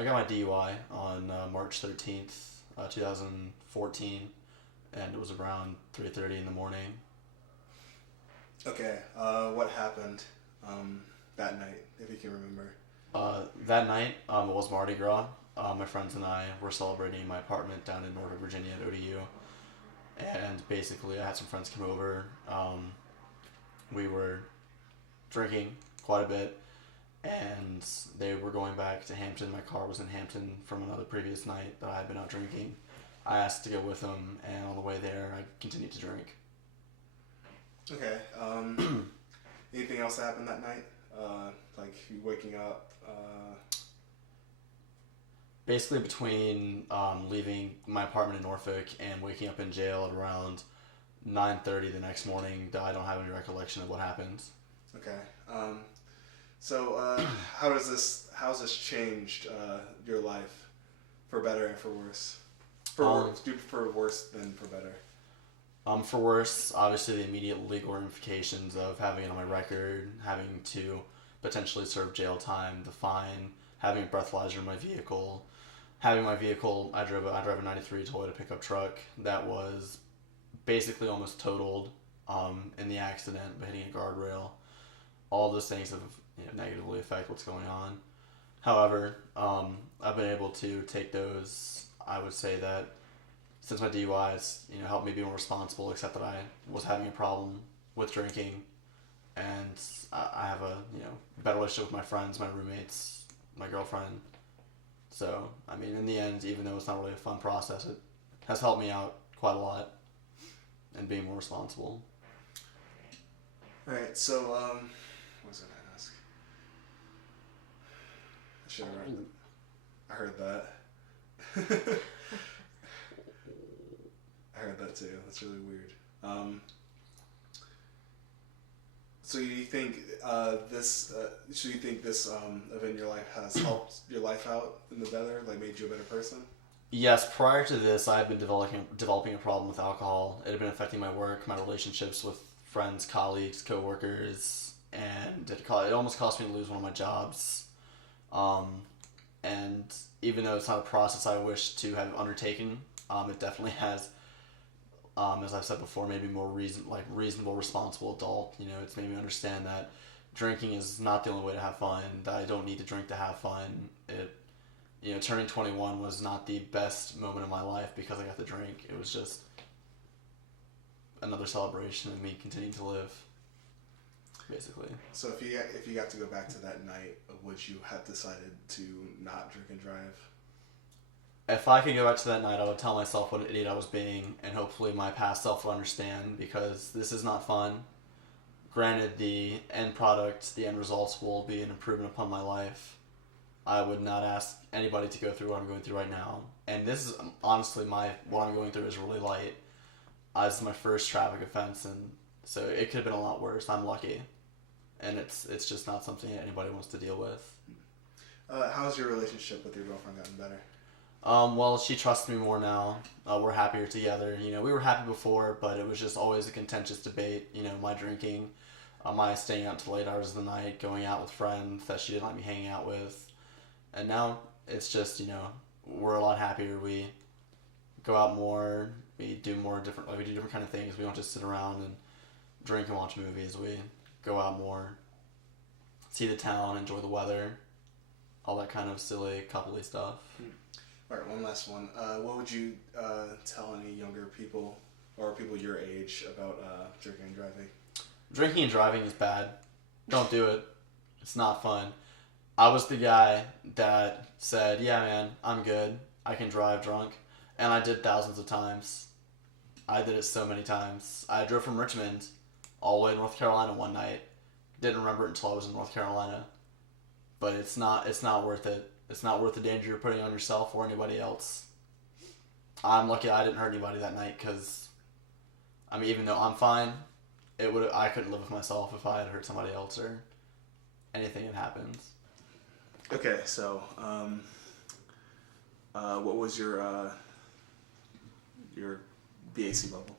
I got my DUI on March 13th, 2014, and it was around 3:30 in the morning. Okay. What happened that night, if you can remember? That night, it was Mardi Gras. My friends and I were celebrating in my apartment down in Norfolk, Virginia at ODU. And basically, I had some friends come over. We were drinking quite a bit, and they were going back to Hampton. My car was in Hampton from another previous night that I had been out drinking. I asked to go with them, and on the way there, I continued to drink. Okay. Anything else that happened that night? Like you waking up. Basically, between leaving my apartment in Norfolk and waking up in jail at around 9:30 the next morning, I don't have any recollection of what happened. Okay. So how's this changed your life for better and for worse? Do you prefer worse than for better? For worse, obviously the immediate legal ramifications of having it on my record, having to potentially serve jail time, the fine, having a breathalyzer in my vehicle, having my vehicle. I drive a '93 Toyota pickup truck that was basically almost totaled in the accident by hitting a guardrail. All those things have negatively affect what's going on. However, I've been able to take those. I would say that since my DUIs, helped me be more responsible, except that I was having a problem with drinking, and I have a better relationship with my friends, my roommates, my girlfriend. So I mean, in the end, even though it's not really a fun process, it has helped me out quite a lot and being more responsible. All right. So what was I gonna ask? I should have read. I heard that. I heard that too. That's really weird. So you think this? So you think this event in your life has helped your life out in the better, like made you a better person? Yes, prior to this, I had been developing a problem with alcohol. It had been affecting my work, my relationships with friends, colleagues, coworkers, and it almost cost me to lose one of my jobs. And even though it's not a process I wish to have undertaken, it definitely has, as I've said before, made me more reasonable, responsible adult. It's made me understand that drinking is not the only way to have fun. That I don't need to drink to have fun. Turning 21 was not the best moment of my life because I got to drink. It was just another celebration of me continuing to live, basically. So if you got to go back to that night, would you have decided to not drink and drive? If I could go back to that night, I would tell myself what an idiot I was being, and hopefully my past self would understand, because this is not fun. Granted, the end product, the end results will be an improvement upon my life. I would not ask anybody to go through what I'm going through right now. And this is honestly what I'm going through is really light. This is my first traffic offense, and so it could have been a lot worse. I'm lucky, and it's just not something that anybody wants to deal with. How's your relationship with your girlfriend gotten better? Well, she trusts me more now. We're happier together. We were happy before, but it was just always a contentious debate. My drinking, my staying out till late hours of the night, going out with friends that she didn't like me hanging out with. And now it's just, we're a lot happier. We go out more. We do different kind of things. We don't just sit around and drink and watch movies. We go out more, see the town, enjoy the weather, all that kind of silly coupley stuff. All right, one last one. What would you tell any younger people or people your age about drinking and driving? Drinking and driving is bad. Don't do it. It's not fun. I was the guy that said, yeah, man, I'm good. I can drive drunk. And I did thousands of times. I did it so many times. I drove from Richmond all the way to North Carolina one night. Didn't remember it until I was in North Carolina. But it's not worth it. It's not worth the danger you're putting on yourself or anybody else. I'm lucky I didn't hurt anybody that night because, even though I'm fine, I couldn't live with myself if I had hurt somebody else or anything had happened. Okay, so what was your BAC level?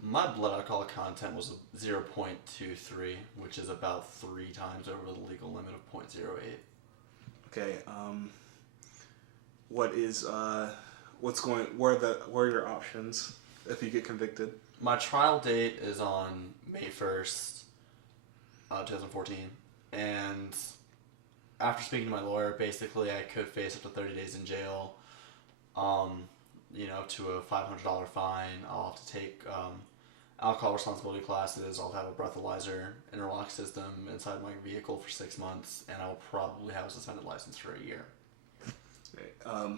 My blood alcohol content was 0.23, which is about 3 times over the legal limit of 0.08. Okay, what is where are your options if you get convicted? My trial date is on May 1st, 2014, and after speaking to my lawyer, basically I could face up to 30 days in jail, up to a $500 fine. I'll have to take alcohol responsibility classes. I'll have a breathalyzer interlock system inside my vehicle for 6 months, and I'll probably have a suspended license for a year.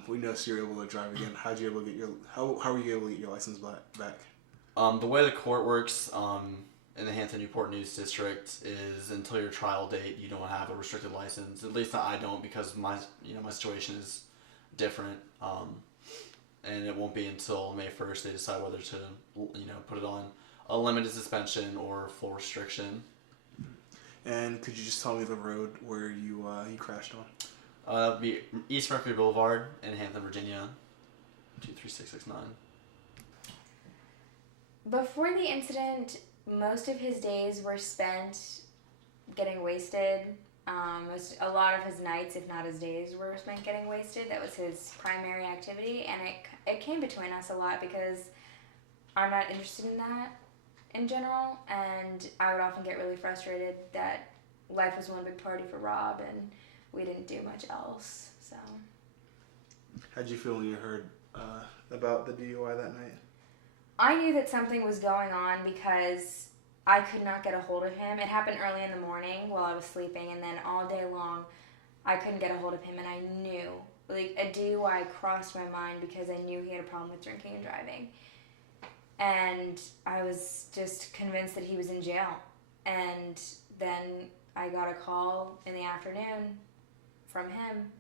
We know so you're able to drive again. How were you able to get your license back? The way the court works in the Hampton Newport News District is until your trial date, you don't have a restricted license. At least I don't, because my situation is different. And it won't be until May 1st they decide whether to put it on a limited suspension or full restriction. And could you just tell me the road where you crashed on? That would be East Mercury Boulevard in Hampton, Virginia, 23669. Before the incident, most of his days were spent getting wasted. A lot of his nights, if not his days, were spent getting wasted. That was his primary activity, and it came between us a lot because I'm not interested in that in general, and I would often get really frustrated that life was one big party for Rob, and we didn't do much else. So, how'd you feel when you heard about the DUI that night? I knew that something was going on because I could not get a hold of him. It happened early in the morning while I was sleeping, and then all day long I couldn't get a hold of him, and I knew, a DUI crossed my mind because I knew he had a problem with drinking and driving. And I was just convinced that he was in jail. And then I got a call in the afternoon from him.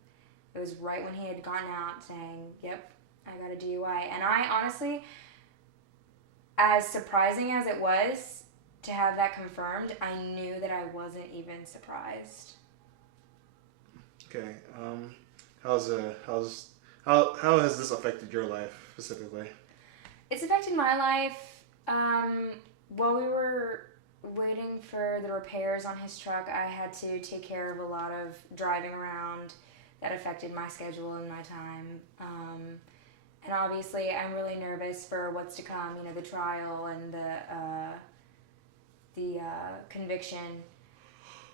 It was right when he had gotten out saying, yep, I got a DUI. And I honestly, as surprising as it was to have that confirmed, I knew that I wasn't even surprised. Okay. How has this affected your life specifically? It's affected my life. While we were waiting for the repairs on his truck, I had to take care of a lot of driving around that affected my schedule and my time. And obviously, I'm really nervous for what's to come. The trial and the conviction.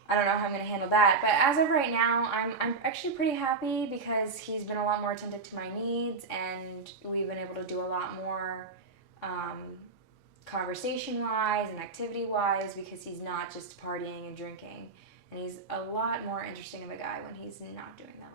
I don't know how I'm going to handle that. But as of right now, I'm actually pretty happy because he's been a lot more attentive to my needs, and we've been able to do a lot more conversation-wise and activity-wise because he's not just partying and drinking. And he's a lot more interesting of a guy when he's not doing that